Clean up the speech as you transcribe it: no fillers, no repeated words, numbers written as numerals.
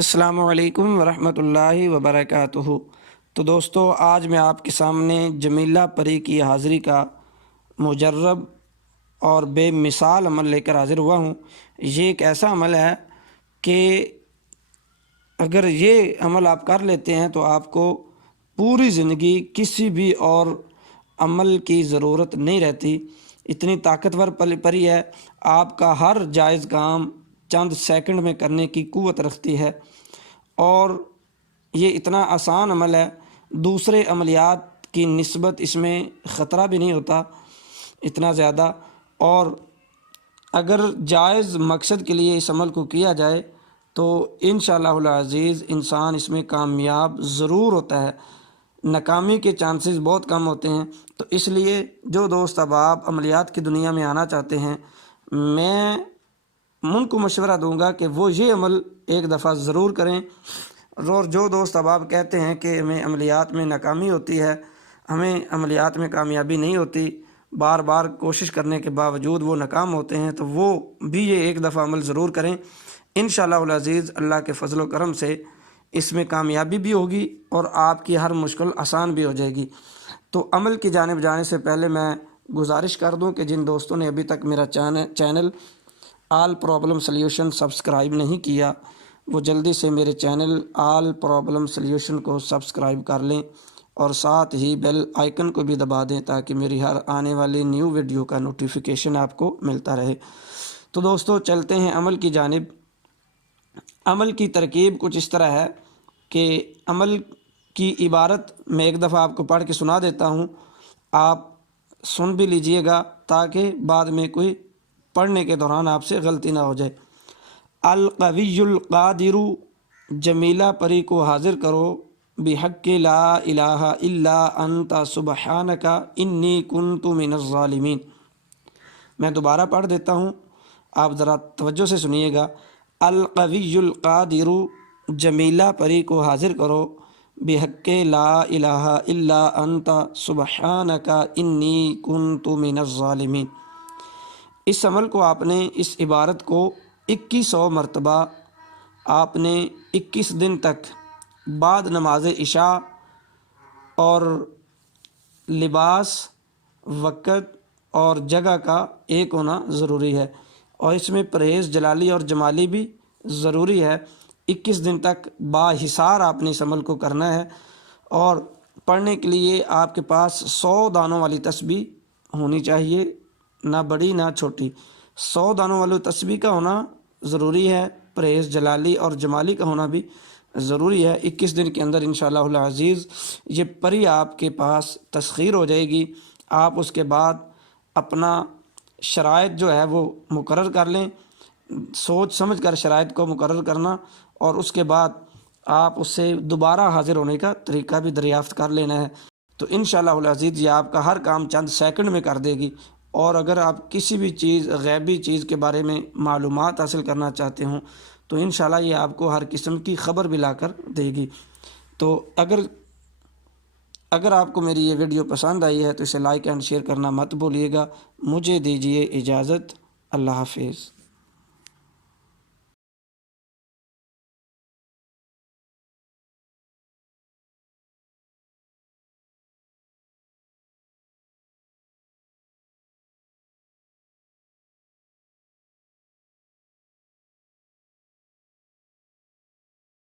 السلام علیکم ورحمۃ اللہ وبرکاتہ۔ تو دوستو، آج میں آپ کے سامنے جمیلہ پری کی حاضری کا مجرب اور بے مثال عمل لے کر حاضر ہوا ہوں۔ یہ ایک ایسا عمل ہے کہ اگر یہ عمل آپ کر لیتے ہیں تو آپ کو پوری زندگی کسی بھی اور عمل کی ضرورت نہیں رہتی۔ اتنی طاقتور پری ہے، آپ کا ہر جائز کام چند سیکنڈ میں کرنے کی قوت رکھتی ہے، اور یہ اتنا آسان عمل ہے، دوسرے عملیات کی نسبت اس میں خطرہ بھی نہیں ہوتا اتنا زیادہ، اور اگر جائز مقصد کے لیے اس عمل کو کیا جائے تو انشاءاللہ العزیز انسان اس میں کامیاب ضرور ہوتا ہے، ناکامی کے چانسز بہت کم ہوتے ہیں۔ تو اس لیے جو دوست اب آپ عملیات کی دنیا میں آنا چاہتے ہیں، میں ان کو مشورہ دوں گا کہ وہ یہ عمل ایک دفعہ ضرور کریں۔ اور جو دوست اب آپ کہتے ہیں کہ ہمیں عملیات میں ناکامی ہوتی ہے، ہمیں عملیات میں کامیابی نہیں ہوتی، بار بار کوشش کرنے کے باوجود وہ ناکام ہوتے ہیں، تو وہ بھی یہ ایک دفعہ عمل ضرور کریں۔ انشاءاللہ العزیز اللہ کے فضل و کرم سے اس میں کامیابی بھی ہوگی اور آپ کی ہر مشکل آسان بھی ہو جائے گی۔ تو عمل کی جانب جانے سے پہلے میں گزارش کر دوں کہ جن دوستوں نے ابھی تک میرا channel all problem solution subscribe نہیں کیا، وہ جلدی سے میرے چینل آل پرابلم سلیوشن کو سبسکرائب کر لیں اور ساتھ ہی بیل آئیکن کو بھی دبا دیں تاکہ میری ہر آنے والی نیو ویڈیو کا نوٹیفیکیشن آپ کو ملتا رہے۔ تو دوستو چلتے ہیں عمل کی جانب۔ عمل کی ترکیب کچھ اس طرح ہے کہ عمل کی عبارت میں ایک دفعہ آپ کو پڑھ کے سنا دیتا ہوں، آپ سن بھی لیجئے گا تاکہ بعد میں کوئی پڑھنے کے دوران آپ سے غلطی نہ ہو جائے۔ القوی القادر، جمیلہ پری کو حاضر کرو، بحق لا الہ الا انت سبحانک انی کنت من الظالمین۔ میں دوبارہ پڑھ دیتا ہوں، آپ ذرا توجہ سے سنیے گا۔ القوی القادر، جمیلہ پری کو حاضر کرو، بحق لا الہ الا انت سبحانک انی کنت من الظالمین۔ اس عمل کو آپ نے، اس عبارت کو 2100 مرتبہ آپ نے 21 دن تک بعد نماز عشاء اور لباس، وقت اور جگہ کا ایک ہونا ضروری ہے، اور اس میں پرہیز جلالی اور جمالی بھی ضروری ہے۔ 21 دن تک باحصار آپ نے اس عمل کو کرنا ہے، اور پڑھنے کے لیے آپ کے پاس 100 دانوں والی تسبیح ہونی چاہیے، نہ بڑی نہ چھوٹی۔ 100 دانوں والی تسبیح کا ہونا ضروری ہے، پرہیز جلالی اور جمالی کا ہونا بھی ضروری ہے۔ 21 دن کے اندر انشاءاللہ العزیز یہ پری آپ کے پاس تسخیر ہو جائے گی۔ آپ اس کے بعد اپنا شرائط جو ہے وہ مقرر کر لیں، سوچ سمجھ کر شرائط کو مقرر کرنا، اور اس کے بعد آپ اس سے دوبارہ حاضر ہونے کا طریقہ بھی دریافت کر لینا ہے۔ تو انشاءاللہ العزیز یہ آپ کا ہر کام چند سیکنڈ میں کر دے گی، اور اگر آپ کسی بھی چیز، غیبی چیز کے بارے میں معلومات حاصل کرنا چاہتے ہوں تو انشاءاللہ یہ آپ کو ہر قسم کی خبر بھی لا کر دے گی۔ تو اگر آپ کو میری یہ ویڈیو پسند آئی ہے تو اسے لائک اینڈ شیئر کرنا مت بھولیے گا۔ مجھے دیجیے اجازت، اللہ حافظ۔